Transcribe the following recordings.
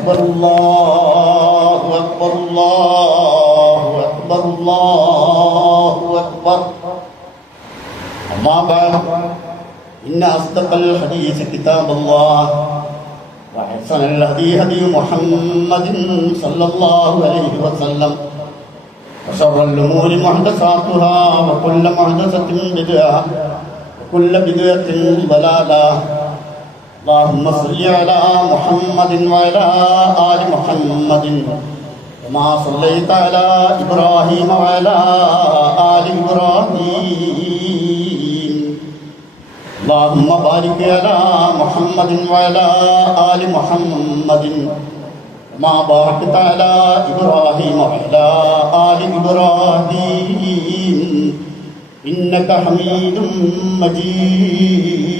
أكبر الله أكبر الله أكبر الله أكبر أما بعد إن أصدق الحديث كتاب الله وأحسن الهدي هدي محمد صلى الله عليه وسلم وشر الأمور محدثاتها وكل محدثة بدعة وكل بدعة ضلالة اللهم صل على محمد وعلى آل محمد كما صليت على إبراهيم وعلى آل إبراهيم اللهم بارك على محمد وعلى آل محمد كما باركت على إبراهيم وعلى آل إبراهيم إنك حميد مجيد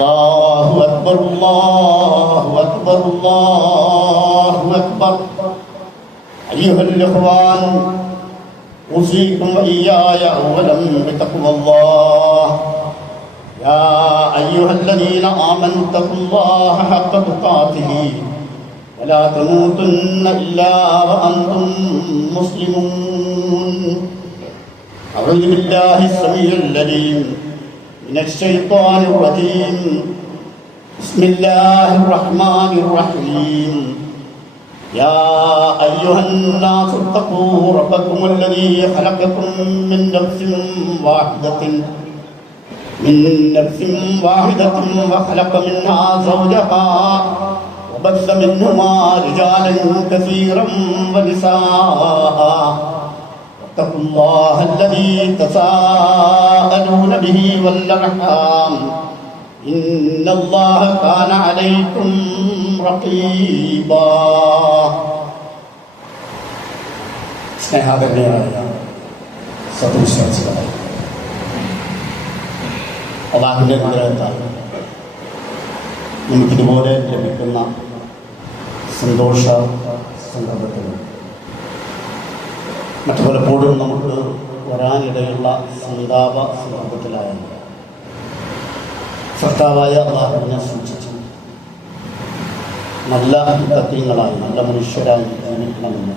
الله أكبر الله أكبر الله أكبر أيها الإخوان أوصيكم وإياي أولا بتقوى الله يا أيها الذين آمنوا اتقوا الله حق تقاته ولا تموتن إلا وأنتم مسلمون أعوذ بالله السميع العليم من الشيطان الرجيم بسم الله الرحمن الرحيم يا أيها الناس اتقوا ربكم الذي خلقكم من نفس واحدة وخلق منها زوجها وبث منهما رجالا كثيرا ونساء واتقوا الله الذي تساءلون به والأرحام إن الله كان عليكم رقيبا സ്നേഹാദരണീയരായ സത്യവിശ്വാസികളെ, അല്ലാഹുവിന്റെ അനുഗ്രഹത്താൽ നമുക്കിതുപോലെ ലഭിക്കുന്ന സന്തോഷ സന്ദർഭത്തിൽ മറ്റു പലപ്പോഴും നമുക്ക് വരാനിടയുള്ള സന്താപ സന്ദർഭത്തിലായാലും സത്താവായ അല്ലാഹുവിനെ സൂക്ഷിച്ച് നല്ല തത്വങ്ങളായി നല്ല മനുഷ്യരായി ജീവിക്കണമെന്ന്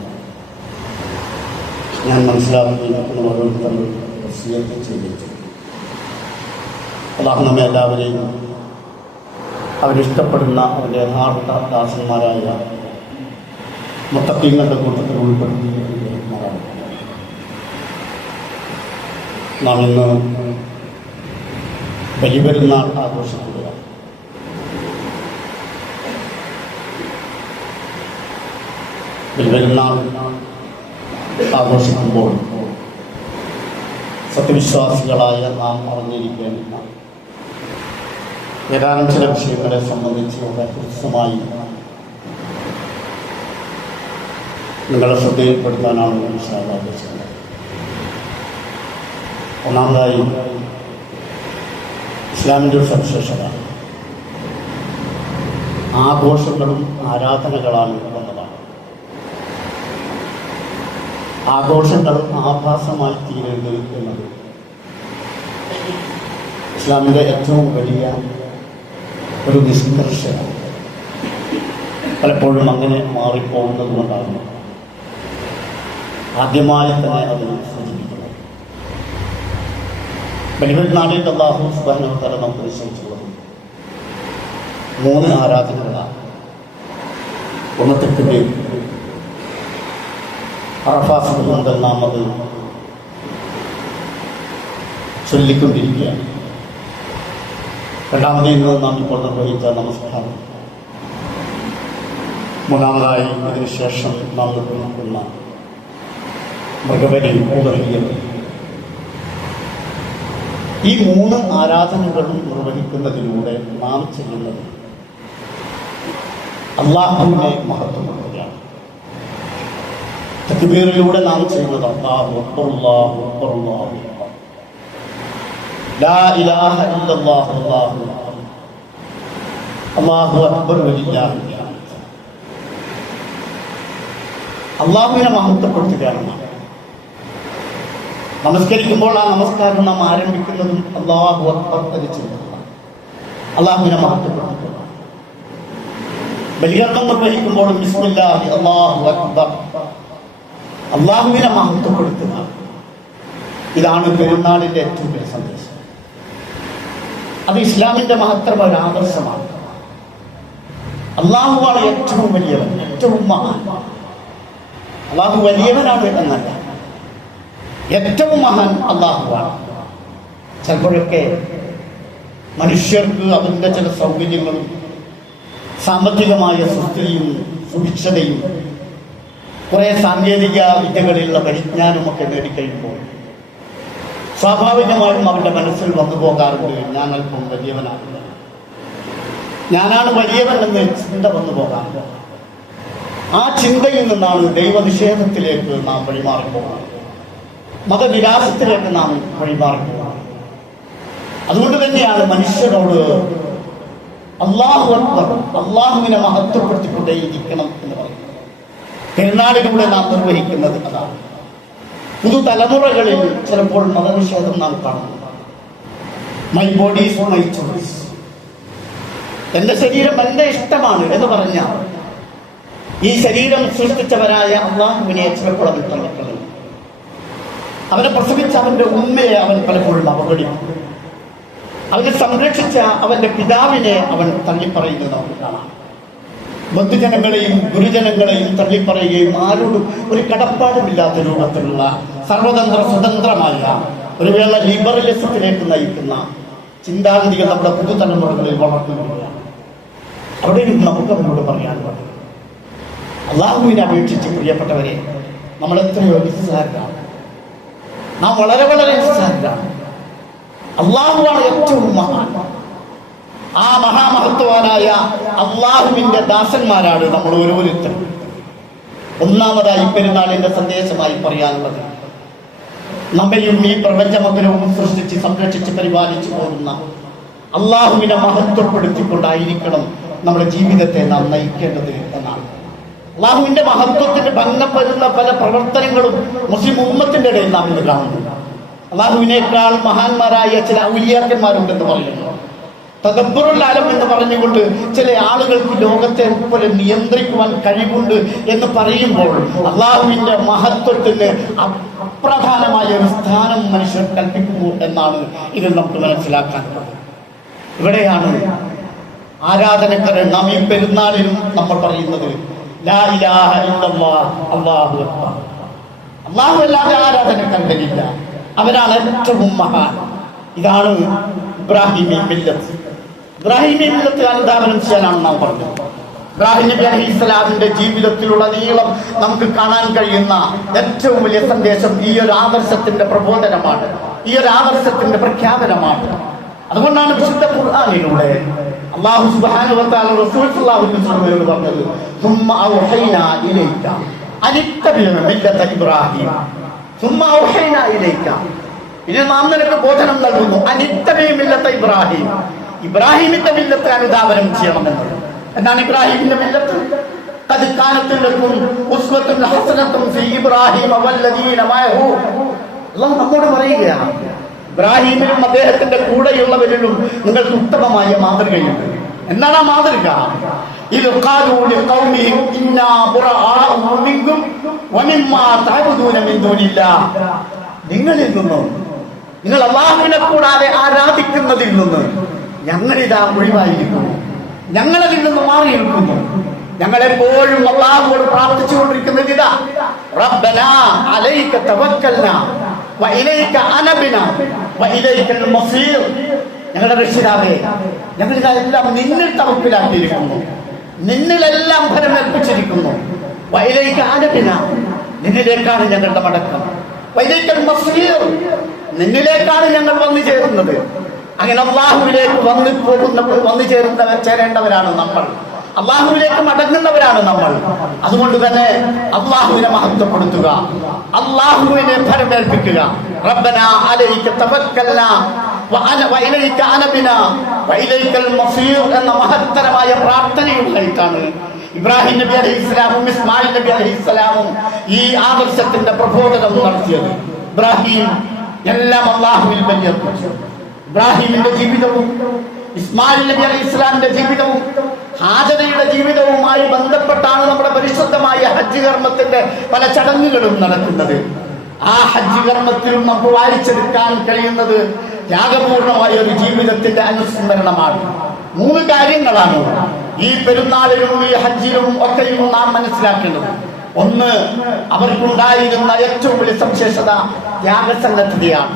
ഞാൻ മനസ്സിലാക്കുകയും ഓരോരുത്തരും വസിയത്ത് ചെയ്തിട്ടുണ്ട്. അല്ലാഹു നമ്മെ എല്ലാവരെയും അവരിഷ്ടപ്പെടുന്ന അവരുടെ യഥാർത്ഥ ദാസന്മാരായ മുത്തഖീങ്ങളുടെ കൂട്ടത്തിൽ ഉൾപ്പെടുത്തിയിരിക്കുന്നവരാണ്. നാം ഇന്ന് ബലിപെരുന്നാൾ ആഘോഷിക്കുകയാണ്. ബലിപെരുന്നാൾ ആഘോഷിക്കുമ്പോൾ സത്യവിശ്വാസികളായ നാം അറിഞ്ഞിരിക്കേണ്ട ഏതാനും ചില വിഷയങ്ങളെ സംബന്ധിച്ച് ഹ്രസ്വമായി നിങ്ങളെ ശ്രദ്ധയിൽപ്പെടുത്താനാണ് ഉദ്ദേശിക്കുന്നത്. ഒന്നാമതായി ഇസ്ലാമിൻ്റെ ഒരു സവിശേഷത ആഘോഷങ്ങളും ആരാധനകളാണ് എന്നതാണ്. ആഘോഷങ്ങൾ ആഭാസമായി തീരരുത് എന്നത് ഇസ്ലാമിൻ്റെ ഏറ്റവും വലിയ ഒരു നിഷ്കർഷയാണ്. പലപ്പോഴും അങ്ങനെ മാറിപ്പോകുന്നത് കൊണ്ടാകുന്നു ആദ്യമായി തന്നെ അത് സൂചിപ്പിക്കുന്നത്. ബലിപെരുന്നാളിൽ അല്ലാഹു സുബ്ഹാനഹു വ തആല നമുക്ക് നിശ്ചയിച്ചിട്ടുള്ളത് 3 ആരാധനകളാണ്. ഒന്ന് തെക്കുബീർ, അറഫാ മുതൽ നാം അത് ചൊല്ലിക്കൊണ്ടിരിക്കുകയാണ്. രണ്ടാമത് ഇന്ന് നാം ഇപ്പോൾ നിർവഹിച്ച നമസ്കാരം, മൂന്നാമതായി ഇതിനു ശേഷം നാം നിർവഹിക്കുന്ന മൃഗബലി ഉദഹിയ്യത്ത്. ഈ 3 ആരാധനകളും നിർവഹിക്കുന്നതിലൂടെ നാം ചെയ്യുന്നത് അല്ലാഹുവിനെ മഹത്വപ്പെടുത്തുകയാണ്. തക്ബീറിലൂടെ നാം ചെയ്യുന്നത് അല്ലാഹു അക്ബർ അല്ലാഹു അക്ബർ അല്ലാഹു അക്ബർ ലാ ഇലാഹ ഇല്ലല്ലാഹു അല്ലാഹു അക്ബർ അല്ലാഹു അക്ബർ വലില്ലാഹിൽ ഹംദ്. അല്ലാഹുവിനെ മഹത്വപ്പെടുത്തുകയാണ്. നമസ്കരിക്കുമ്പോൾ ആ നമസ്കാരം നാം ആരംഭിക്കുന്നതും അല്ലാഹു അക്ബർ എന്ന് ചെയ്യുന്നതാണ്. അല്ലാഹുവിനെ മഹത്വപ്പെടുത്തുക. ബലികർമ്മം നിർവഹിക്കുമ്പോഴും ബിസ്മില്ലാഹി അല്ലാഹു അക്ബർ, അള്ളാഹുവിനെ മഹത്വപ്പെടുത്തുക. ഇതാണ് പെരുന്നാളിന്റെ ഏറ്റവും വലിയ സന്ദേശം. അത് ഇസ്ലാമിന്റെ മഹത്തരമായ ഒരു ആദർശമാണ്. അള്ളാഹുവാണ് ഏറ്റവും വലിയവൻ, ഏറ്റവും മഹാൻ. അള്ളാഹു വലിയവനാണ് എന്നല്ല, ഏറ്റവും മഹാൻ അള്ളാഹുവാണ്. ചിലപ്പോഴൊക്കെ മനുഷ്യർക്ക് അതിൻ്റെ ചില സൗകര്യങ്ങളും സാമ്പത്തികമായ സുസ്ഥിതിയും സുഭിക്ഷതയും കുറെ സാങ്കേതിക വിദ്യകളിലുള്ള പരിജ്ഞാനമൊക്കെ നേടിക്കഴിയുമ്പോൾ സ്വാഭാവികമായും അവരുടെ മനസ്സിൽ വന്നു പോകാറുണ്ട്, ഞാൻ അല്പം വലിയവനാണ്, ഞാനാണ് വലിയവൻ എന്ന് ചിന്ത വന്നു പോകാറുണ്ട്. ആ ചിന്തയിൽ നിന്നാണ് ദൈവനിഷേധത്തിലേക്ക് നാം വഴിമാറിപ്പോകുന്നത്, മതവിലാസത്തിലേക്ക് നാം വഴിമാറിപ്പോകുന്നത്. അതുകൊണ്ട് തന്നെയാണ് മനുഷ്യരോട് അല്ലാഹു അക്ബർ, അള്ളാഹുവിനെ മഹത്വപ്പെടുത്തിക്കൊണ്ടേയിരിക്കണം എന്ന് പറയുന്നത്. പെരുന്നാളിലൂടെ നാം നിർവഹിക്കുന്നത് അതാണ്. പുതുതലമുറകളിൽ ചിലപ്പോൾ മതനിഷേധം നാം കാണുന്നു. My body is my choice, എന്റെ ശരീരം എന്റെ ഇഷ്ടമാണ് എന്ന് പറഞ്ഞ ഈ ശരീരം സൃഷ്ടിച്ചവരായ അള്ളാഹുവിനെ ചിലപ്പോൾ അവൻ തള്ളിക്കളയും. അവനെ പ്രസവിച്ച അവന്റെ ഉമ്മയെ അവൻ പലപ്പോഴും അവഗണിക്കും. അവനെ സംരക്ഷിച്ച അവന്റെ പിതാവിനെ അവൻ തള്ളിപ്പറയുന്നത് നമുക്ക് കാണാം. ബന്ധുജനങ്ങളെയും ഗുരുജനങ്ങളെയും തള്ളിപ്പറയുകയും ആരോടും ഒരു കടപ്പാടുമില്ലാത്ത രൂപത്തിലുള്ള സർവതന്ത്ര സ്വതന്ത്രമായ ഒരു വേള ലിബറലിസത്തിലേക്ക് നയിക്കുന്ന ചിന്താഗതികൾ നമ്മുടെ പുതുതലമുറകളിൽ വളർത്തുകയാണ്. അവിടെയും നമുക്ക് അവരോട് പറയാനുള്ളത്, അള്ളാഹുവിനെ അപേക്ഷിച്ച് പ്രിയപ്പെട്ടവരെ, നമ്മൾ എത്രയോ നിസ്സാരരാണ്. നാം വളരെ വളരെ നിസ്സാരരാണ്. അള്ളാഹുവാണ് ഏറ്റവും മഹാൻ. ആ മഹാമഹത്വവാനായ അള്ളാഹുവിന്റെ ദാസന്മാരാണ് നമ്മൾ ഓരോരുത്തരും. ഒന്നാമതായി പെരുന്നാളിന്റെ സന്ദേശമായി പറയാനുള്ളത്, നമ്മയും ഈ പ്രപഞ്ചമകരവും സൃഷ്ടിച്ച് സംരക്ഷിച്ച് പരിപാലിച്ചു പോകുന്ന അള്ളാഹുവിനെ മഹത്വപ്പെടുത്തിക്കൊണ്ടായിരിക്കണം നമ്മുടെ ജീവിതത്തെ നാം നയിക്കേണ്ടത് എന്നാണ്. അള്ളാഹുവിന്റെ മഹത്വത്തിന് ഭംഗം വരുന്ന പല പ്രവർത്തനങ്ങളും മുസ്ലിം ഉമ്മത്തിന്റെ ഇടയിൽ നാം ഇന്ന് കാണുന്നു. അള്ളാഹുവിനേക്കാൾ മഹാന്മാരായ ചില ഔലിയാക്കന്മാരുണ്ടെന്ന് പറയുന്നു. തദബ്ബുറുൽ ആലം എന്ന് പറഞ്ഞുകൊണ്ട് ചില ആളുകൾക്ക് ലോകത്തെ പോലെ നിയന്ത്രിക്കുവാൻ കഴിവുണ്ട് എന്ന് പറയുമ്പോൾ അള്ളാഹുവിന്റെ മഹത്വത്തിന് അപ്രധാനമായ ഒരു സ്ഥാനം മനുഷ്യർ കൽപ്പിക്കുന്നു എന്നാണ് ഇതിൽ നമുക്ക് മനസ്സിലാക്കാനുള്ളത്. ഇവിടെയാണ് ആരാധനക്കാരൻ നാം ഈ പെരുന്നാളിലും നമ്മൾ പറയുന്നത് ലാ ഇലാഹ ഇല്ലല്ലാഹ് അല്ലാഹു അക്ബർ. അല്ലാഹു അല്ലാതെ ആരാധനക്കാരനില്ല, അവനാണ് ഏറ്റവും മഹാൻ. ഇതാണ് ഇബ്രാഹിമി മില്ലത്ത്. ഇബ്രാഹിമി മില്ലത്ത് അനുധാവനം ചെയ്യാനാണ് നാം പറഞ്ഞത്. ഇബ്രാഹിം നബി അലൈഹിസ്സലാമിന്റെ ജീവിതത്തിലുടനീളം നമുക്ക് കാണാൻ കഴിയുന്ന ഏറ്റവും വലിയ സന്ദേശം ഈ ഒരു ആദർശത്തിന്റെ പ്രബോധനമാണ്, ഈ ഒരു ആദർശത്തിന്റെ പ്രഖ്യാപനമാണ്. അതുകൊണ്ടാണ് വിശുദ്ധ ഖുർആനിലൂടെ അല്ലാഹു സുബ്ഹാനഹു വ തആല റസൂൽ സല്ലല്ലാഹു അലൈഹി വസല്ലം പറഞ്ഞത്, സുമ്മ ഔഹൈനാ ഇലൈക അനിത്തബിഅ മില്ലത ഇബ്രാഹിം. സുമ്മ ഔഹൈനാ ഇലൈക, ഇനി നാം നിനക്ക് ബോധനം നൽകുന്നു, അനിത്തബിഅ മില്ലത ഇബ്രാഹിം, ഇബ്രാഹിമിന്റെ മില്ലത്ത് അനുധാവനം ചെയ്യണമെന്നത്. എന്താണ് ഇബ്രാഹിമിന്റെ മില്ലത്ത്? ഖദ് കാനത് ലക്കും ഉസ്വത്തുൻ ഹസനത്തുൻ ഫീ ഇബ്രാഹിമ വല്ലദീന മഅഹു. അല്ലാഹു നമ്മോട് പറയുകയാണ്, ഇബ്രാഹിമിലും അദ്ദേഹത്തിന്റെ കൂടെയുള്ളവരിലും നിങ്ങൾക്ക് ഉത്തമമായ മാതൃകയുണ്ട്. എന്താണ് ആ മാതൃക? ഇത് ഖാലൂ ലിഖൗമിഹിം ഇന്നാ ബുറആഉ മിൻകും വമിമ്മാ തഅബുദൂന മിൻ ദൂനില്ലാഹ്. നിങ്ങളിൽ നിന്നും, നിങ്ങൾ അല്ലാഹുവിനെ കൂടാതെ ആരാധിക്കുന്നതിൽ നിന്ന് ഞങ്ങളിതാ ഒഴിവായിരിക്കുന്നു, ഞങ്ങളതിൽ നിന്ന് മാറിയിരിക്കുന്നു. ഞങ്ങളെപ്പോഴും അല്ലാഹുവോട് പ്രാർത്ഥിച്ചുകൊണ്ടിരിക്കുന്നത് ഇതാ, റബ്ബനാ അലൈക തവക്കൽനാ വഇലൈക അനബ്നാ വഇലൈകൽ മസീർ. ഞങ്ങളുടെ രക്ഷിതാവേ, ഞങ്ങളിതെല്ലാം നിന്നിൽ തവക്കലാക്കിയിരിക്കുന്നു, നിന്നിലെല്ലാം ഫലമേൽപ്പിച്ചിരിക്കുന്നു. വഇലൈക അനബ്നാ, നിന്നിലേക്കാണ് ഞങ്ങളുടെ മടക്കം. വഇലൈകൽ മസീർ, നിന്നിലേക്കാണ് ഞങ്ങൾ വന്നു ചേരുന്നത്. അങ്ങനെ അള്ളാഹുവിലേക്ക് വന്നു ചേരേണ്ടവരാണ് നമ്മൾ, അള്ളാഹുവിലേക്ക് മടങ്ങുന്നവരാണ് നമ്മൾ. അതുകൊണ്ട് തന്നെ അള്ളാഹുവിനെ മഹത്വപ്പെടുത്തുക, അള്ളാഹുവിനെ ഫലമേൽപ്പിക്കുക. റബ്ബനാ അലൈക തവക്കൽനാ വഇലൈക അനബ്നാ വഇലൈകൽ മസീർ എന്ന മഹത്തരമായ പ്രാർത്ഥനയുമായിട്ടാണ് ഇബ്രാഹിം നബി അലൈഹിസ്സലാമും ഇസ്മായിൽ നബി അലൈഹിസ്സലാമും ഈ ആദർശത്തിന്റെ പ്രബോധനം നടത്തിയത്. ഇബ്രാഹിം എല്ലാം അള്ളാഹുവിൽ ബലിയർപ്പിച്ചു. ഇബ്രാഹിമിന്റെ ജീവിതവും ഇസ്മായിൽ നബി അലൈഹി ഇസ്ലാമിന്റെ ജീവിതവും ഹാജറയുടെ ജീവിതവുമായി ബന്ധപ്പെട്ടാണ് നമ്മുടെ പരിശുദ്ധമായ ഹജ്ജ് കർമ്മത്തിന്റെ പല ചടങ്ങുകളും നടക്കുന്നത്. ആ ഹജ്ജ് കർമ്മത്തിലും നമുക്ക് വായിച്ചെടുക്കാൻ കഴിയുന്നത് ത്യാഗപൂർണമായ ഒരു ജീവിതത്തിന്റെ അനുസ്മരണമാണ്. 3 കാര്യങ്ങളാണ് ഈ പെരുന്നാളിലും ഈ ഹജ്ജിലും ഒക്കെയും നാം മനസ്സിലാക്കേണ്ടത്. ഒന്ന്, അവർക്കുണ്ടായിരുന്ന ഏറ്റവും വലിയ സവിശേഷത ത്യാഗസന്നദ്ധതയാണ്.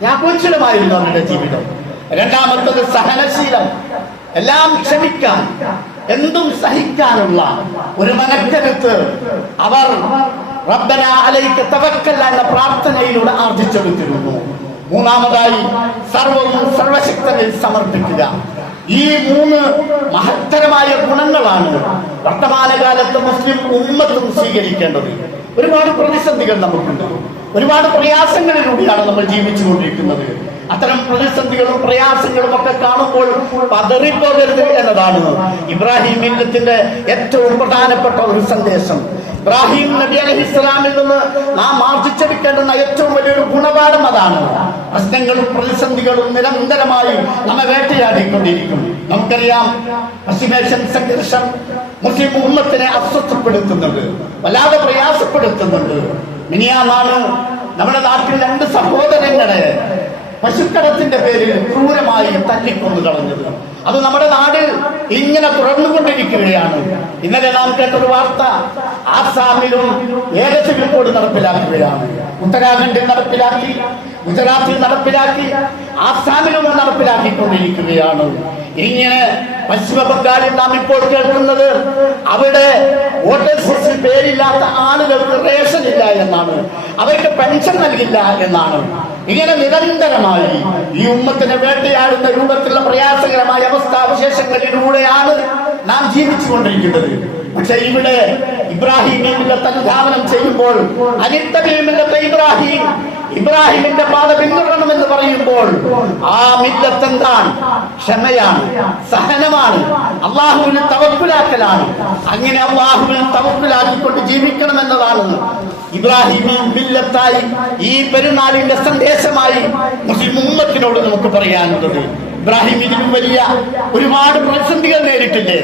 ത്യാഗോജ്വലമായിരുന്നു അവരുടെ ജീവിതം. രണ്ടാമത്തത് സഹനശീലം, എല്ലാം ക്ഷമിക്കാൻ, എന്തും സഹിക്കാനുള്ള ഒരു മനക്കരുത്ത് അവർ റബ്ബന അലൈക തവക്കൽന എന്ന പ്രാർത്ഥനയിലൂടെ ആർജിച്ചെടുത്തിരുന്നു. മൂന്നാമതായി സർവവും സർവശക്തനിൽ സമർപ്പിക്കുക. ഈ 3 മഹത്തരമായ ഗുണങ്ങളാണ് വർത്തമാനകാലത്ത് മുസ്ലിം ഉമ്മത്തും സ്വീകരിക്കേണ്ടത്. ഒരുപാട് പ്രതിസന്ധികൾ നമുക്കുണ്ട്, ഒരുപാട് പ്രയാസങ്ങളിലൂടെയാണ് നമ്മൾ ജീവിച്ചുകൊണ്ടിരിക്കുന്നത്. അത്തരം പ്രതിസന്ധികളും പ്രയാസങ്ങളും ഒക്കെ കാണുമ്പോൾ പതറിപ്പോകരുത് എന്നതാണ് ഇബ്രാഹിം മില്ലത്തിന്റെ ഏറ്റവും പ്രധാനപ്പെട്ട ഒരു സന്ദേശം. ഇബ്രാഹിം നബി അലൈഹിസ്സലാമിൽ നിന്ന് നാം ആർജിച്ചെടുക്കേണ്ടുന്ന ഏറ്റവും വലിയൊരു ഗുണപാഠം അതാണ്. പ്രശ്നങ്ങളും പ്രതിസന്ധികളും നിരന്തരമായി നമ്മെ വേട്ടയാടിക്കൊണ്ടിരിക്കും. നമുക്കറിയാം, പശ്ചിമേഷ്യൻ സംഘർഷം മുസ്ലിം ഉമ്മത്തിനെ അസ്വസ്ഥപ്പെടുത്തുന്നുണ്ട്, വല്ലാതെ പ്രയാസപ്പെടുത്തുന്നുണ്ട്. മിനിയാന്നാണ് നമ്മുടെ നാട്ടിൽ 2 സഹോദരങ്ങളെ പശുക്കടത്തിന്റെ പേരിൽ ക്രൂരമായി തല്ലിക്കൊന്നു കളഞ്ഞത്. അത് നമ്മുടെ നാട് ഇങ്ങനെ തുടർന്നുകൊണ്ടിരിക്കുകയാണ്. ഇന്നലെ നാം കേട്ടൊരു വാർത്ത, ആസാമിലും സിവിൽ കോഡ് നടപ്പിലാക്കുകയാണ്. ഉത്തരാഖണ്ഡിൽ നടപ്പിലാക്കി, ഗുജറാത്തിൽ നടപ്പിലാക്കി, ആസാമിലും നടപ്പിലാക്കിക്കൊണ്ടിരിക്കുകയാണ്. ഇങ്ങനെ പശ്ചിമ ബംഗാളിൽ നാം ഇപ്പോൾ കേൾക്കുന്നത് അവിടെ വോട്ടേഴ്സ് ലിസ്റ്റിൽ പേരില്ലാത്ത ആളുകൾക്ക് റേഷൻ ഇല്ല എന്നാണ്, അവർക്ക് പെൻഷൻ നൽകില്ല എന്നാണ്. ഇങ്ങനെ നിരന്തരമായി ഈ ഉമ്മത്തിനെ വേട്ടയാടുന്ന രൂപത്തിലുള്ള പ്രയാസകരമായ അവസ്ഥാവിശേഷങ്ങളിലൂടെയാണ് നാം ജീവിച്ചുകൊണ്ടിരിക്കുന്നത്. പക്ഷെ ഇവിടെ ഇബ്രാഹിമിന്റെ അനുധാവനം ചെയ്യുമ്പോൾ ഇബ്രാഹിമിന്റെ പാത പിന്തുടരണമെന്ന് പറയുമ്പോൾ ആ മില്ലത്ത് എന്താണ്? ക്ഷമയാണ്, സഹനമാണ്, അള്ളാഹുവിനെ തവക്കുലാക്കലാണ്. അങ്ങനെ അള്ളാഹുവിനെ തവക്കുലാക്കിക്കൊണ്ട് ജീവിക്കണമെന്നതാണ് ഇബ്രാഹിമി മില്ലത്തായി ഈ പെരുന്നാളിന്റെ സന്ദേശമായി മുസ്ലിം ഉമ്മത്തിനോട് നമുക്ക് പറയാനുള്ളത്. ഇബ്രാഹിം ഇതിലും വലിയ ഒരുപാട് പ്രതിസന്ധികൾ നേരിട്ടില്ലേ?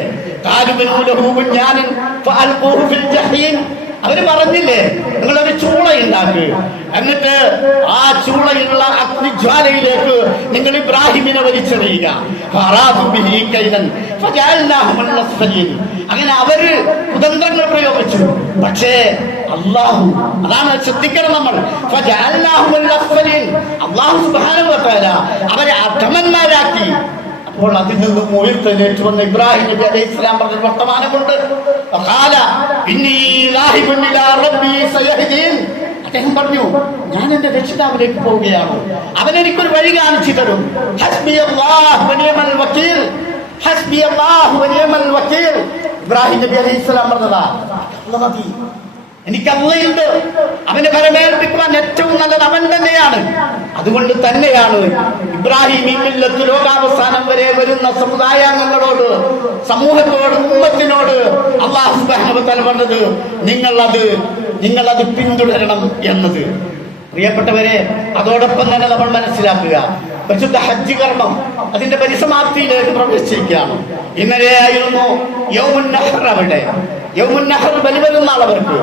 അവര് പറഞ്ഞില്ലേ, നിങ്ങളൊരു ചൂളയുണ്ടാക്ക്, എന്നിട്ട് ആ ചൂളയുള്ള അഗ്നിജ്വാലയിലേക്ക് നിങ്ങൾ ഇബ്രാഹിമിനെ വലിച്ചെറിയുക. അങ്ങനെ അവര് കുതന്ത്രങ്ങൾ പ്രയോഗിച്ചു. പക്ഷേ അള്ളാഹു, അതാണ് ശ്രദ്ധിക്കണം നമ്മൾ, അള്ളാഹു സുബ്ഹാനഹു വ തആല അവരെ അധമന്മാരാക്കി. അപ്പോൾ അതിൽ നിന്നും ഉയർത്തെഴുന്നേറ്റ് വന്ന ഇബ്രാഹിം നബി അലൈഹി ഇസ്ലാം പറഞ്ഞ വർത്തമാനമുണ്ട്. അദ്ദേഹം പറഞ്ഞു, ഞാൻ എന്റെ രക്ഷിതാവിലേക്ക് പോവുകയാണ്, അവൻ എനിക്കൊരു വഴി കാണിച്ചു തരും. ഇബ്രാഹിം നബി അലൈഹി ഇസ്ലാം പറഞ്ഞതാ, എനിക്ക് അള്ളയുണ്ട്, അവനെ പരമേൽപ്പിക്കുവാൻ ഏറ്റവും നല്ലത് അവൻ തന്നെയാണ്. അതുകൊണ്ട് തന്നെയാണ് ഇബ്രാഹിം ഈ മില്ലത്ത് ലോകാവസാനം വരെ വരുന്ന സമുദായാംഗങ്ങളോട്, സമൂഹത്തോട്, ഉമ്മത്തിനോട് അല്ലാഹു സുബ്ഹാനഹു വ തആല പറഞ്ഞത്, നിങ്ങളത് പിന്തുടരണം എന്നത്. പ്രിയപ്പെട്ടവരെ, അതോടൊപ്പം തന്നെ നമ്മൾ മനസ്സിലാക്കുക, പരിശുദ്ധ ഹജ്ജ് കർമ്മം അതിന്റെ പരിസമാപ്തിയിലേക്ക് പ്രവേശിക്കുകയാണ്. ഇന്നലെയായിരുന്നു യൗമുൻ നഹർ. അവിടെ യൗമുൻ നഹർ ബലിപെരുന്നാൾ അവർക്ക്.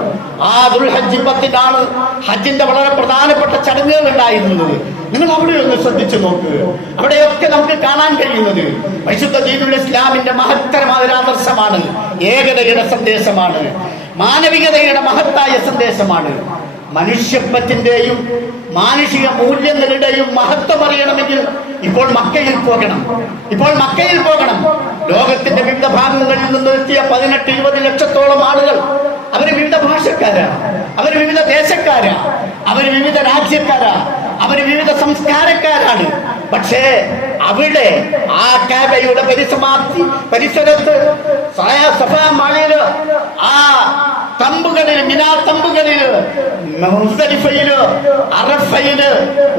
ആ ദുൽഹജ്ജ് 10-നാണ് ഹജ്ജിന്റെ വളരെ പ്രധാനപ്പെട്ട ചടങ്ങുകൾ ഉണ്ടായിരുന്നത്. നിങ്ങൾ അവിടെ ഒന്ന് ശ്രദ്ധിച്ചു നോക്ക്. അവിടെയൊക്കെ നമുക്ക് കാണാൻ കഴിയുന്നത് പരിശുദ്ധ ദീനുൽ ഇസ്ലാമിന്റെ മഹത്തരമായ ഒരു ആദർശമാണ്, ഏകതയുടെ സന്ദേശമാണ്, മാനവികതയുടെ മഹത്തായ സന്ദേശമാണ്. മനുഷ്യത്വത്തിന്റെയും മാനുഷിക മൂല്യങ്ങളുടെയും മഹത്വം അറിയണമെങ്കിൽ ഇപ്പോൾ മക്കയിൽ പോകണം. ലോകത്തിന്റെ വിവിധ ഭാഗങ്ങളിൽ നിന്ന് എത്തിയ 18-20 ലക്ഷത്തോളം ആളുകൾ, അവര് വിവിധ ഭാഷക്കാരാ, അവര് വിവിധ ദേശക്കാരാ, അവര് വിവിധ രാജ്യക്കാരാ, അവര് വിവിധ സംസ്കാരക്കാരാണ്. പക്ഷേ അവിടെ ആ കഅബയുടെ പരിസമാപ്തി പരിസരത്ത് സഫാ മലയില്, ആ തമ്പുകളിൽ, മിനാ തമ്പുകളില്, മുസ്ദലിഫയില്, അറഫയില്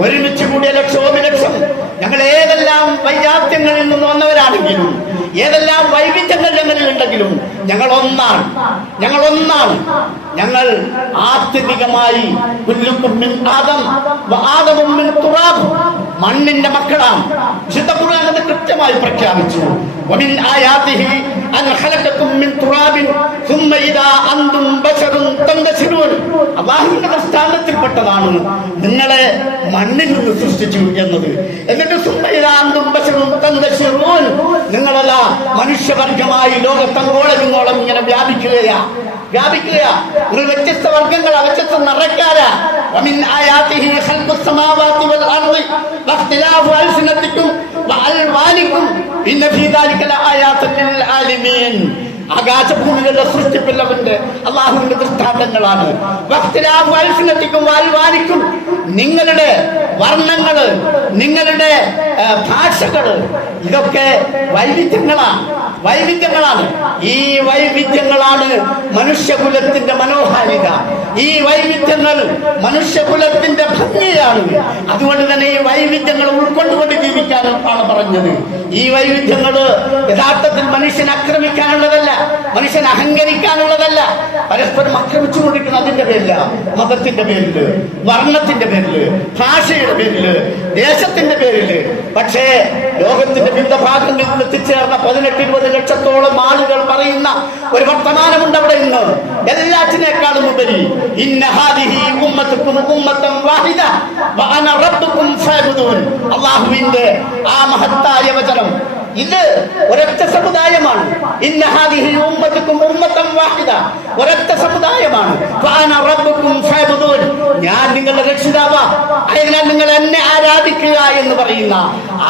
ഒരുമിച്ച് കൂടിയ ലക്ഷം ഞങ്ങൾ ഏതെല്ലാം വൈജാത്യങ്ങളിൽ നിന്ന് വന്നവരാണെങ്കിലും, ഏതെല്ലാം വൈവിധ്യങ്ങൾ ഞങ്ങളിൽ ഉണ്ടെങ്കിലും ഞങ്ങൾ ഒന്നാണ്. ഞങ്ങൾ ആത്യന്തികമായി കുല്ലുക്കും മിൻ ആദം വആദമും മിൻ തുറാബ്, മണ്ണിന്റെ മക്കളാണ്. വിശുദ്ധ ഖുർആൻ അത് കൃത്യമായി പ്രഖ്യാപിച്ചു. വമിൻ ആയാതിഹി അൻ ഖലഖകും മിൻ തുറാബിൻ സുമ്മ ഇദാ അൻതും ബശറുൻ തന്തശിറൂൻ. അല്ലാഹുവിന്റെ ദൃഷ്ടാന്തത്തിൽപ്പെട്ടതാണ് നിങ്ങളെ മണ്ണിൽ നിന്ന് സൃഷ്ടിച്ചു എന്നത്. എന്നിട്ട് സുമ്മ ഇദാ അൻതും ബശറുൻ തന്തശിറൂൻ, നിങ്ങളല്ല മനുഷ്യവർഗമായി ലോകത്തങ്ങോളം ഇങ്ങനെ വ്യാപിക്കുക. നിങ്ങൾ വ്യത്യസ്ത വർഗങ്ങളാ, വ്യത്യസ്ത നിറക്കാരാ. വമിൻ ആയാതിഹി ഖൽഖുസ് സമാവാതി വൽ അർളി വഖ്തിലാഫു അൽസിനതികും വഅൽവാനികും ഇന്ന ഫീ ദാലിക ലആയാതൻ ലിൽ ആലിമീൻ. ആകാശഭൂമികളുടെ സൃഷ്ടിപ്പില്ലവന്റെ അള്ളാഹുവിന്റെ ദൃഷ്ടാന്തങ്ങളാണ്. വഖ്തിലാഫു അൽസിനതികും വഅൽവാനികും, നിങ്ങളുടെ വർണ്ണങ്ങള്, നിങ്ങളുടെ ഭാഷകള്, ഇതൊക്കെ വൈവിധ്യങ്ങളാണ്. ഈ വൈവിധ്യങ്ങളാണ് മനുഷ്യകുലത്തിന്റെ മനോഹാരിത. ഈ വൈവിധ്യങ്ങൾ മനുഷ്യകുലത്തിന്റെ ഭംഗിയാണ്. അതുകൊണ്ട് തന്നെ ഈ വൈവിധ്യങ്ങൾ ഉൾക്കൊണ്ടുകൊണ്ട് ജീവിക്കാനാണ് പറഞ്ഞത്. ഈ വൈവിധ്യങ്ങള് യഥാർത്ഥത്തിൽ മനുഷ്യനെ ആക്രമിക്കാനുള്ളതല്ല, മനുഷ്യൻ അഹങ്കരിക്കാനുള്ളതല്ല. പരസ്പരം ആക്രമിച്ചുകൊണ്ടിരിക്കുന്ന അതിന്റെ പേരില്ല, മതത്തിന്റെ പേരില്, വർണ്ണത്തിന്റെ പേരില്, ഭാഷയുടെ പേരില്, ദേശത്തിന്റെ പേരില്. പക്ഷേ ലോകത്തിന്റെ വിവിധ ഭാഗങ്ങളിൽ നിന്ന് എത്തിച്ചേർന്ന 18-20 ലക്ഷത്തോളം ആളുകൾ പറയുന്ന ഒരു വർത്തമാനമുണ്ട് അവിടെ ഇന്ന്. എല്ലാറ്റിനേക്കാളും ഉപരി ഇന്ന ഹാദിഹി ഉമ്മത്തുക്കും ഉമ്മത്തൻ വാഹിദ വഅന റബ്ബുക്കും ഫഅബ്ദൂൻ. അല്ലാഹുവിന്റെ ആ മഹത്തായ വചനം ഇത് ഒരൊറ്റ സമുദായമാണ്. ഇന്ന ഹാദിഹി ഉമ്മത്തുക്കും ഉമ്മത്തൻ വാഹിദ, ഒരൊറ്റ സമുദായമാണ്. വഅന റബ്ബുക്കും ഫഅബ്ദൂൻ, ഞാൻ നിങ്ങളുടെ രക്ഷിതാവാ, അതിനാൽ നിങ്ങൾ എന്നെ ആരാധിക്കുക എന്ന് പറയുന്ന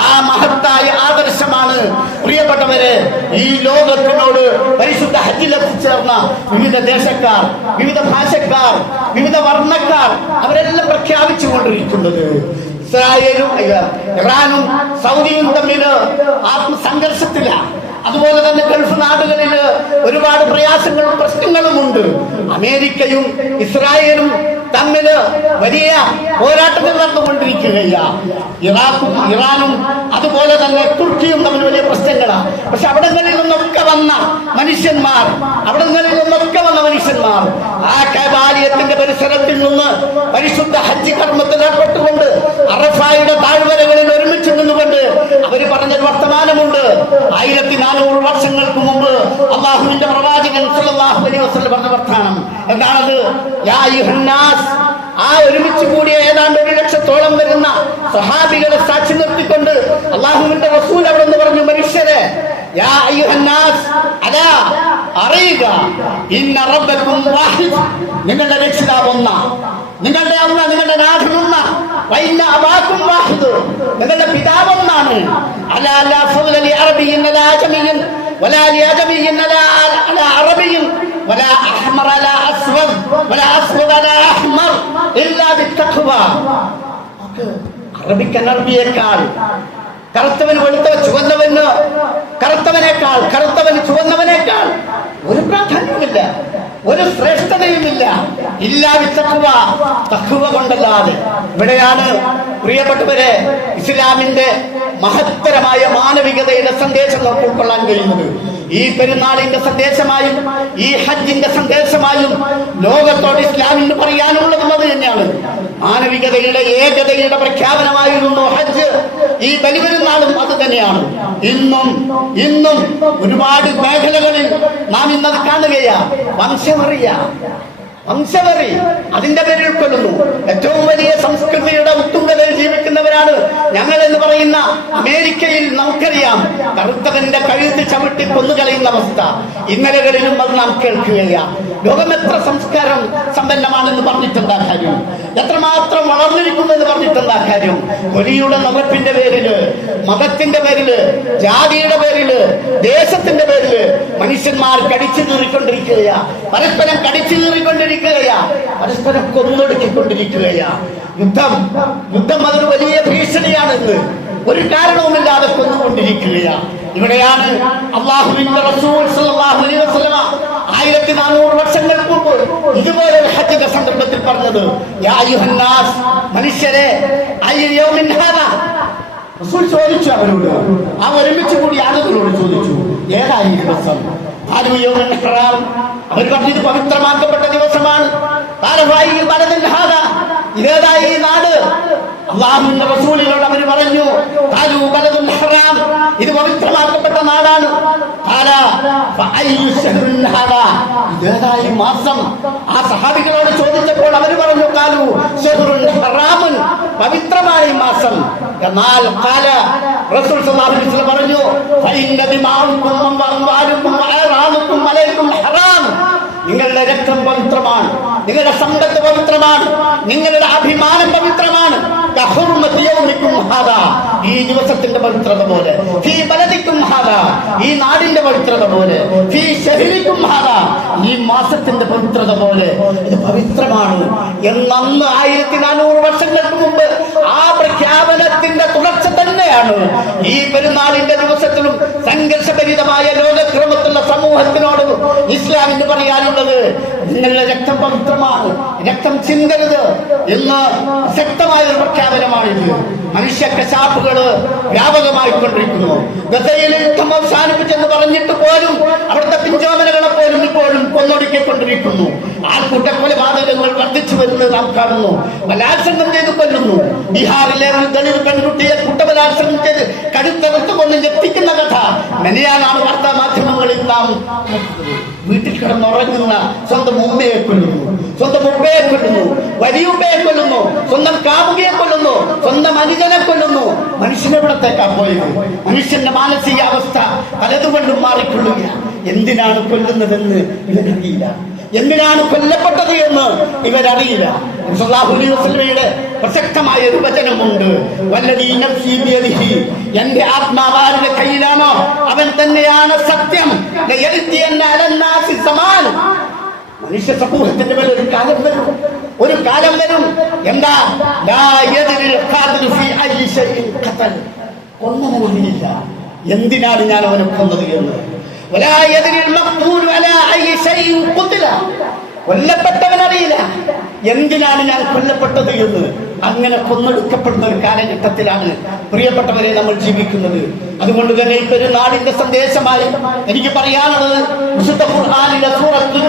ആ മഹത്തായ ആദർശമാണ് പ്രിയപ്പെട്ടവരെ ഈ ലോകത്തിനോട് പരിശുദ്ധ ഹജ്ജിൽ എത്തിച്ചേർന്ന വിവിധ ദേശക്കാർ, വിവിധ ഭാഷക്കാർ, വിവിധ വർണ്ണക്കാർ അവരെല്ലാം പ്രഖ്യാപിച്ചു കൊണ്ടിരിക്കുന്നത്. ഇസ്രായേലും ഇറാനും സൗദിയും തമ്മിൽ ആത്മസംഘർഷത്തിലാണ്. അതുപോലെ തന്നെ ഗൾഫ് നാടുകളിൽ ഒരുപാട് പ്രയാസങ്ങളും പ്രശ്നങ്ങളും ഉണ്ട്. അമേരിക്കയും ഇസ്രായേലും തമ്മിൽ വലിയ പോരാട്ടങ്ങൾ നടന്നുകൊണ്ടിരിക്കുകയാണ്. ഇറാനും അതുപോലെ തന്നെ തുർക്കിയും തമ്മിൽ വലിയ പ്രശ്നങ്ങളാണ്. പക്ഷെ അവിടങ്ങളിൽ നിന്നൊക്കെ വന്ന മനുഷ്യന്മാർ ആ കഅബാലയത്തിന്റെ പരിസരത്തിൽ നിന്ന് പരിശുദ്ധ ഹജ്ജ് കർമ്മത്തിൽ ഏർപ്പെട്ടുകൊണ്ട് അറഫായുടെ താഴ്വരകളിൽ ഒരുമിച്ച് നിന്നുകൊണ്ട് അവര് പറഞ്ഞൊരു വർത്തമാനമുണ്ട്. 1400 വർഷങ്ങൾക്ക് മുമ്പ് അല്ലാഹുവിന്റെ പ്രവാചകൻ സല്ലല്ലാഹു അലൈഹി വസല്ലം പറഞ്ഞ വർത്തമാനം എന്താണത്? യാ അയ്യുഹന്നാസ്, ആ ഒരുമിച്ച് കൂടിയ ഏതാണ്ട് 1 ലക്ഷത്തോളം വരുന്ന സഹാബികളെ സാക്ഷി നിർത്തിക്കൊണ്ട് അല്ലാഹുവിന്റെ റസൂൽ അവിടെ നിന്ന് പറഞ്ഞു, മനുഷ്യരെ, യാ അയ്യുഹന്നാസ്, അലാ അറിയുക, ഇന്ന റബ്ബക്കും വാഹിദ്, നിങ്ങളുടെ രക്ഷിതാവ് ഒന്നാണ്, നിങ്ങളുടെ നിങ്ങളുടെ നാഥൻ ഒന്നാണ്. വഇന്ന അബാക്കും വാഹിദ്, നിങ്ങളുടെ പിതാവ് ഒന്നാണ്. അലാ ലാ ഫള ലി അറബിയ്യിൻ അലാ അജമിയ്യിൻ വലാ ലി അജമിയ്യിൻ അലാ അറബിയ്യിൻ വലാ അഹ്മർ അലാ അസ്വദ് വലാ അസ്വദ് അലാ അഹ്മർ ഇല്ലാ ബിത്തഖ്വ. അറബിക്കൻ അറബിയേക്കാൾ, കറുത്തവന് ചുവന്നവന് കറുത്തവനേക്കാൾ, കറുത്തവന് ചുവന്നവനേക്കാൾ ഒരു പ്രാധാന്യവുമില്ല, ഒരു ശ്രേഷ്ഠതയുമില്ല. തഖ്വ കൊണ്ടല്ലാതെ. ഇവിടെയാണ് പ്രിയപ്പെട്ടവരെ ഇസ്ലാമിന്റെ മഹത്തരമായ മാനവികതയുടെ സന്ദേശം നമുക്ക് ഉൾക്കൊള്ളാൻ കഴിയുന്നത്. ഈ പെരുന്നാളിന്റെ സന്ദേശമായും ഈ ഹജ്ജിന്റെ സന്ദേശമായും ലോകത്തോട് ഇസ്ലാമിന് പറയാനുള്ളതും അത് തന്നെയാണ്. മാനവികതയുടെ ഏകതയുടെ പ്രഖ്യാപനമായിരുന്നു ഹജ്ജ്. ഈ ബലിപെരുന്നാളും അത് തന്നെയാണ്. ഇന്നും ഒരുപാട് മേഖലകളിൽ നാം ഇന്നത് കാണുകയാണ്. വംശവെറി അതിന്റെ പേരിൽ ഉൾക്കൊള്ളുന്നു. ഏറ്റവും വലിയ സംസ്കൃതിയുടെ ഉത്തുംഗതയിൽ ജീവിക്കുന്നവരാണ് ഞങ്ങൾ എന്ന് പറയുന്ന അമേരിക്കയിൽ നമുക്കറിയാം കറുത്തവന്റെ കഴുത്ത് ചവിട്ടി കൊന്നുകളയുന്ന അവസ്ഥ. ഇന്നലകളിലും അത് നാം കേൾക്കുകയാണ്. ലോകം എത്ര സംസ്കാരം സമ്പന്നമാണെന്ന് പറഞ്ഞിട്ടെന്താ കാര്യം? എത്രമാത്രം വളർന്നിരിക്കുമെന്ന് പറഞ്ഞിട്ടെന്താ കാര്യം? കൊലിയുടെ നിറപ്പിന്റെ പേരില്, മതത്തിന്റെ പേരില്, ജാതിയുടെ പേരില്, ദേശത്തിന്റെ പേരില് മനുഷ്യന്മാർ കടിച്ചു കീറിക്കൊണ്ടിരിക്കുകയാ, പരസ്പരം കടിച്ചു കീറിക്കൊണ്ടിരിക്കുകയാ, പരസ്പരം കൊന്നൊടുക്കിക്കൊണ്ടിരിക്കുകയാ. യുദ്ധം അതൊരു വലിയ ഭീഷണിയാണെന്ന് ഒരു കാരണവുമില്ലാതെ കൊന്നുകൊണ്ടിരിക്കുകയാ. ഇവിടെയാണ് അല്ലാഹുവിന്റെ റസൂൽ സല്ലല്ലാഹു അലൈഹി വസല്ലം 1400 വർഷങ്ങൾക്ക് മുമ്പ് ഇതുപോലെ ഒരു ഹജ്ജിന്റെ സന്ദർഭത്തിൽ പറഞ്ഞത്, യാ അയ്യുഹന്നാസ്, മനുഷ്യരെ, അയ്യൗമിൻ ഹാദാ. റസൂൽ ചോദിച്ചു അവരോട്, ആ ഒരുമിച്ച് കൂടി ആളുകളോട് ചോദിച്ചു, ഏതായി ദിവസം? അവർ പറഞ്ഞത് പവിത്രമാക്കപ്പെട്ട ദിവസമാണ്. ഇതേതായി ഈ നാട്? അല്ലാഹുവിന്റെ റസൂലിനോട് അവർ പറഞ്ഞു, ഇത് പവിത്രമാക്കപ്പെട്ട നാടാണ്. ഇതേതായി മാസം? ആ സഹാബികളോട് ചോദിച്ചപ്പോൾ അവർ പറഞ്ഞു, പവിത്രമായ ഈ മാസം. എന്നാൽ റസൂൽ സല്ലല്ലാഹു അലൈഹി വസല്ലം പറഞ്ഞു, നിങ്ങളുടെ രക്തം പവിത്രമാണ്, നിങ്ങളുടെ സമ്പത്ത് പവിത്രമാണ്, നിങ്ങളുടെ അഭിമാനം പവിത്രമാണ്. ഈ ദിവസത്തിന്റെ പവിത്രത പോലെ, ഈ നാടിന്റെ പവിത്രത പോലെ, ഈ മാസത്തിന്റെ പവിത്രത പോലെ ഇത് പവിത്രമാണ് എന്നന്ന് 1400 വർഷങ്ങൾക്ക് മുമ്പ് ആ പ്രഖ്യാപനത്തിന്റെ തുടർച്ച തന്നെയാണ് ഈ പെരുന്നാളിന്റെ ദിവസത്തിലും സംഘർഷഭരിതമായ ലോകക്രമത്തിലുള്ള സമൂഹത്തിനോട് ഇസ്ലാമിന് പറയാനുള്ളത്. നിങ്ങളുടെ രക്തം പവിത്രമാണ്, രക്തം ചിന്തരുത് എന്ന് ശക്തമായ ഒരു പ്രഖ്യാപനമാണിത്. മനുഷ്യ കശാപ്പുകള് വ്യാപകമായിക്കൊണ്ടിരിക്കുന്നു. ഗസയിൽ യുദ്ധം അവസാനിപ്പിച്ചെന്ന് പറഞ്ഞിട്ട് പോലും അവിടുത്തെ പിഞ്ചോമനകളെ പോലും ഇപ്പോഴും കൊന്നൊടുക്കിക്കൊണ്ടിരിക്കുന്നു. ആൾക്കൂട്ട കൊലപാതകങ്ങൾ വർദ്ധിച്ചു വരുന്നത് നാം കാണുന്നു. ബലാത്സംഗം ചെയ്ത് കൊല്ലുന്നു. ബീഹാറിലെ ഒരു ദളിത് പെൺകുട്ടിയെ കുട്ടബലാത്സംഗം ചെയ്ത് കഴുത്തറുത്ത് കൊന്ന് ഞെട്ടിക്കുന്ന കഥ മെനയാനാണ് വാർത്താ മാധ്യമങ്ങളിൽ നാം. വീട്ടിൽ കിടന്നുറങ്ങുന്ന സ്വന്തം ഉമ്മയെ കൊല്ലുന്നു, സ്വന്തം ഉപ്പയെ കൊല്ലുന്നു, വലിയുപ്പയെ കൊല്ലുന്നു, സ്വന്തം കാമുകിയെ കൊല്ലുന്നു, സ്വന്തം അനുജനെ കൊല്ലുന്നു. മനുഷ്യനെവിടത്തേക്കാ പോയത്? മനുഷ്യന്റെ മാനസികാവസ്ഥ പലതുകൊണ്ടും മാറിക്കൊള്ളുക. എന്തിനാണ് കൊല്ലുന്നതെന്ന് ഇവരറിയില്ല, എന്തിനാണ് കൊല്ലപ്പെട്ടത് എന്ന് ഇവരറിയില്ല. സല്ലല്ലാഹു അലൈഹി വസല്ലമയുടെ പ്രസക്തമായ ഒരു വചനമുണ്ട്, വല്ലദീ നഫ്സി ബിയദിഹി, എന്റെ ആത്മാവാരുടെ കയ്യിലാണോ അവൻ തന്നെയാണ് സത്യം. മനുഷ്യ സമൂഹത്തിന്റെ മേൽ ഒരു കാലം വരും, ഒരു കാലം വരും. എന്താ? കൊന്നവനറിയില്ല എന്തിനാണ് ഞാൻ അവനെ കൊന്നത് എന്ന്. കൊല്ലപ്പെട്ടവനറിയില്ല എന്തിനാണ് ഞാൻ കൊല്ലപ്പെട്ടത് എന്ന്. അങ്ങനെ കൊന്നെടുക്കപ്പെടുന്ന ഒരു കാലഘട്ടത്തിലാണ് പ്രിയപ്പെട്ടവരെ നമ്മൾ ജീവിക്കുന്നത്. അതുകൊണ്ട് തന്നെ ഈ പെരുന്നാളിന്റെ സന്ദേശമായി എനിക്ക് പറയാനുള്ളത്, വിശുദ്ധ ഖുർആനിലെ സൂറത്തുൽ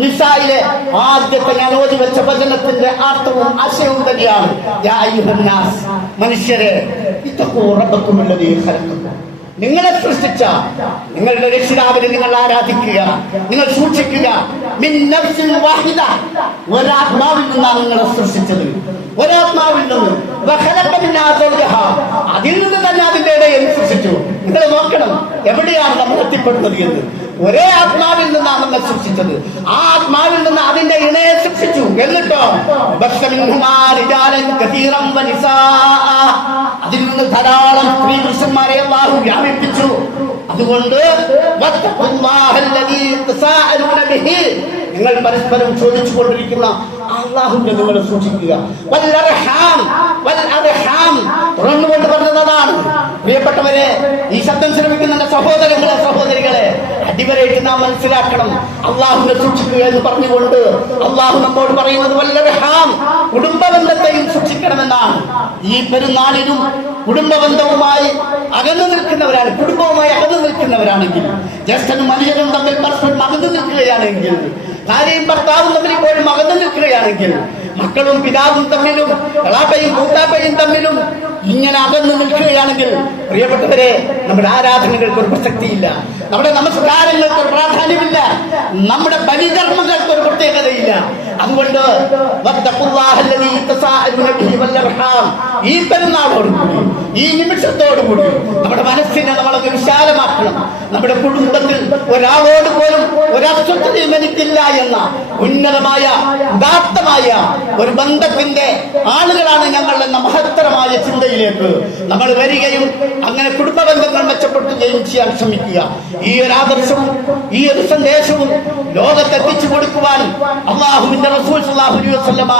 നിസായിലെ ആദ്യത്തെ ഞാൻ ഓതി വെച്ച വചനത്തിന്റെ അർത്ഥവും ആശയവും തന്നെയാണ്. യാ അയ്യുഹന്നാസ്, മനുഷ്യരെ, ഇത്തഖൂ റബ്ബക്കും അല്ലദീ ഖലഖക്കും, നിങ്ങളെ സൃഷ്ടിച്ച നിങ്ങളുടെ രക്ഷിതാവിനെ നിങ്ങൾ ആരാധിക്കുക, നിങ്ങൾ സൂക്ഷിക്കുക. മിൻ നഫ്സിൻ വാഹിദ, ഒരാത്മാവിൽ നിന്നാണ് നിങ്ങളെ സൃഷ്ടിച്ചത്, ഒരാത്മാവിൽ നിന്ന്. അതിൽ നിന്ന് തന്നെ അതിന്റെ ഇടയിൽ സൃഷ്ടിച്ചു. നിങ്ങൾ നോക്കണം എവിടെയാണ് നമ്മൾ എത്തിപ്പെടുന്നത് എന്ന്. ഒരേ ആത്മാവിൽ നിന്നാണ് നമ്മൾ സൃഷ്ടിച്ചത്. ആ ആത്മാവിൽ നിന്ന് അതിന്റെ ഇണയെ സൃഷ്ടിച്ചു. എന്നിട്ടോ അതിൽ നിന്ന് ധാരാളം സ്ത്രീ പുരുഷന്മാരെ അല്ലാഹു വ്യാപിപ്പിച്ചു. അതുകൊണ്ട് നിങ്ങൾ പരസ്പരം ചോദിച്ചു കൊണ്ടിരിക്കുന്ന അല്ലാഹുവിനെ നിങ്ങൾ സൂക്ഷിക്കുക. തുറന്നുകൊണ്ട് പറഞ്ഞതാണ്. പ്രിയപ്പെട്ടവരെ, ഈ ശബ്ദം ശ്രമിക്കുന്ന സഹോദരങ്ങളെ, സഹോദരികളെ, അടിവരയിട്ട് നാം മനസ്സിലാക്കണം, അല്ലാഹുവിനെ സൂക്ഷിക്കുക എന്ന് പറഞ്ഞുകൊണ്ട് അല്ലാഹു നമ്മോട് പറയുന്നത് വല്ലർഹാം, കുടുംബബന്ധത്തെയും സൂക്ഷിക്കണമെന്നാണ്. ഈ പെരുന്നാളിനും കുടുംബബന്ധവുമായി അകന്നു നിൽക്കുന്നവരാണ്, കുടുംബവുമായി അകന്നു നിൽക്കുന്നവരാണെങ്കിൽ, ജ്യേഷ്ഠനും അനുജനും തമ്മിൽ പരസ്പരം അകന്നു നിൽക്കുകയാണെങ്കിൽ, ഭാര്യയും ഭർത്താവും തമ്മിൽ ഇപ്പോഴും അകന്നു നിൽക്കുകയാണെങ്കിൽ, മക്കളും പിതാവും തമ്മിലും എളാപ്പയും മൂത്താപ്പയും തമ്മിലും ഇങ്ങനെ അകന്നു നിൽക്കുകയാണെങ്കിൽ, പ്രിയപ്പെട്ടവരെ, നമ്മുടെ ആരാധനകൾക്ക് ഒരു പ്രസക്തിയില്ല, നമ്മുടെ നമസ്കാരങ്ങൾക്ക് ഒരു പ്രാധാന്യമില്ല, നമ്മുടെ ബലിധർമ്മങ്ങൾക്ക് ഒരു പ്രത്യേകതയില്ല. അതുകൊണ്ട് ഈ പെരുന്നാളോടുകൂടി, ഈ നിമിഷത്തോടുകൂടി നമ്മുടെ മനസ്സിനെ നമ്മളൊക്കെ വിശാലമാക്കണം. നമ്മുടെ കുടുംബത്തിൽ ഒരാളോട് പോലും ഒരസ്വസ്ഥതയും എനിക്കില്ല എന്ന ഉന്നതമായ ഉദാത്തമായ ഒരു ബന്ധത്തിന്റെ ആളുകളാണ് ഞങ്ങൾ എന്ന മഹത്തരമായ ചിന്തയിലേക്ക് നമ്മൾ വരികയും അങ്ങനെ കുടുംബബന്ധങ്ങൾ മെച്ചപ്പെടുത്തുകയും ചെയ്യാൻ ശ്രമിക്കുക. ഈ ഒരു ആദർശവും ഈ ഒരു സന്ദേശവും ലോകത്തെത്തിച്ചു കൊടുക്കുവാൻ അല്ലാഹുവിന്റെ റസൂൽ സല്ലല്ലാഹു അലൈഹി വസല്ലമ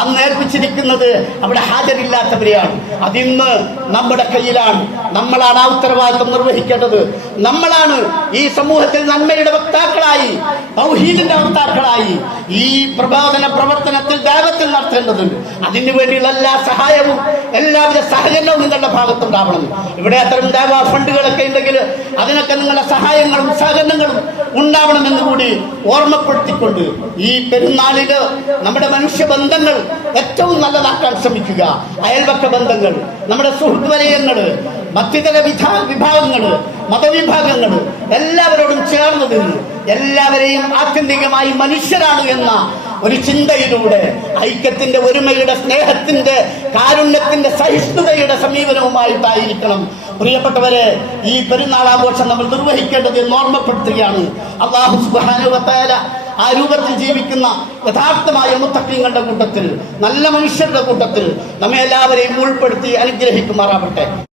അന്ന് ഏൽപ്പിച്ചിരിക്കുന്നത് അവിടെ ഹാജരില്ലാത്തവരെയാണ്. അതിന്ന് നമ്മുടെ കയ്യിലാണ്. നമ്മളാണ് ആ ഉത്തരവാദിത്വം നിർവഹിക്കേണ്ടത്. നമ്മളാണ് ഈ സമൂഹത്തിൽ നന്മയുടെ വക്താക്കളായി, തൗഹീദിന്റെ വക്താക്കളായി, ഈ പ്രബോധന പ്രവർത്തനത്തിൽ ദാവത്തിൽ നടത്തേണ്ടതുണ്ട്. അതിനു വേണ്ടിയുള്ള എല്ലാ സഹായവും എല്ലാവിധ സഹകരണവും നിങ്ങളുടെ ഭാഗത്തുണ്ടാവണം. ഇവിടെ അത്തരം ദാവാ ഫണ്ടുകളൊക്കെ ഉണ്ടെങ്കിൽ അതിനൊക്കെ നിങ്ങളുടെ സഹായങ്ങളും സഹകരണങ്ങളും ഉണ്ടാവണമെന്ന് കൂടി ഓർമ്മപ്പെടുത്തിക്കൊണ്ട് ഈ പെരുന്നാളില് നമ്മുടെ മനുഷ്യബന്ധങ്ങൾ ഏറ്റവും നല്ലതാക്കാൻ ശ്രമിക്കുക. അയൽപക്ക ബന്ധങ്ങൾ, നമ്മുടെ സുഹൃത്ത് വലയങ്ങള്, മറ്റിതര വിഭാഗങ്ങള്, മതവിഭാഗങ്ങള് എല്ലാവരോടും ചേർന്ന് നിന്ന് എല്ലാവരെയും ആത്യന്തികമായി മനുഷ്യരാണ് എന്ന ഒരു ചിന്തയിലൂടെ ഐക്യത്തിന്റെ, ഒരുമയുടെ, സ്നേഹത്തിന്റെ, കാരുണ്യത്തിന്റെ, സഹിഷ്ണുതയുടെ സമീപനവുമായിട്ടായിരിക്കണം പ്രിയപ്പെട്ടവരെ ഈ പെരുന്നാൾ ആഘോഷം നമ്മൾ നിർവഹിക്കേണ്ടത് എന്ന് ഓർമ്മപ്പെടുത്തുകയാണ്. അല്ലാഹു സുബ്ഹാനഹു വ തആല ആ രൂപത്തിൽ ജീവിക്കുന്ന യഥാർത്ഥമായ മുത്തഖീങ്ങളുടെ കൂട്ടത്തിൽ, നല്ല മനുഷ്യരുടെ കൂട്ടത്തിൽ നമ്മെ എല്ലാവരെയും ഉൾപ്പെടുത്തി അനുഗ്രഹിക്കുമാറാവട്ടെ.